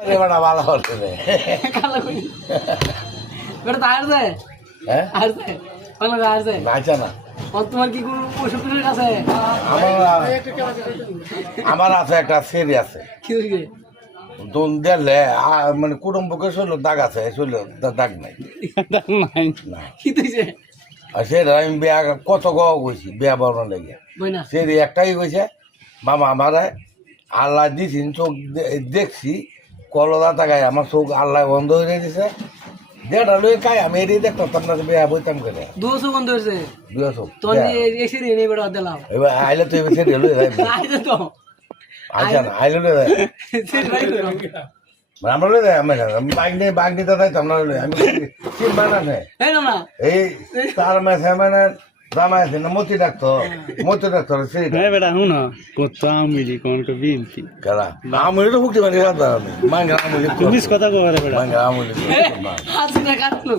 বেটা ভালো হচ্ছে রে। বেটা তো আসছে হ্যাঁ আসছে বাংলা আসছে নাচা না তোমার কি কোনো ওষুধ টষুধ আছে আমার আছে একটা সেরি আছে কি হয়েছে দুন দিলে মানে কুটুম্বকে শৈল দাগ আছে শৈল দাগ নাই না কি হয়েছে আর সেটা আমি বিয়া কত গাওয়া গেছি বিয়া বানানো লেগে বই না সেরি একটাই গেছে মামা আমার আল্লাহ দিছিন চোখ দেখছি কলদা তাকায় আমার চোখ আল্লাহ বন্ধ হয়ে দিছে দেড়টা লই খাই আমি এটি দেখতাম না বিয়া বইতাম করে দুশো বন্ধ হয়েছে দুয়া চোখ তোর এসে নেই বেটা দিলাম এবার আইলে তো এবার সেরি লই যাই আইছে তো আচ্ছা না আইলে লই যায় সেটা ভাই করো। আমরা লই যাই আমি বাইক নিতে যাইতাম না লই আমি চিন বানানে এই না না এই তার মাসে মানে জামাই আছে না মতি ডাক্তার সেই বেটা শুন কত আমিলি কোন বিনতি কারা আমলি তো ভুক্তি মানে রাত আমি মাঙ্গা আমলি তুমি কথা কো রে বেটা মাঙ্গা আমলি হাসিনা কাটলো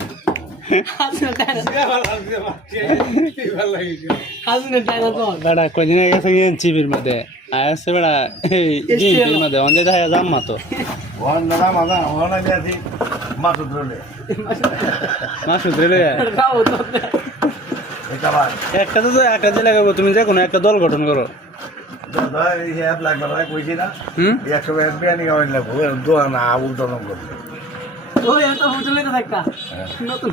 হাসিনা টাইনা হাসিনা টাইনা তো বেটা কদিন আগে গেছে চিবির মধ্যে আসছে বেটা এই জিনটির মধ্যে অন্ধে দেখা জাম্মা তো ওন না মাদা ওনা দিয়াছি মাসুদ রলে মাসুদ রে রাও তো এটা ভাই একটা যে লাগাবো তুমি যে কোনো একটা দল গঠন করো দাদা এই অ্যাপ লাগবে ভাই কইছি না হুম 100 টাকা বিয়ানি গাওয়াই লাগবে দোয়া না উল্টো নম্বর ওই এত হোটেলে তো একটা নতুন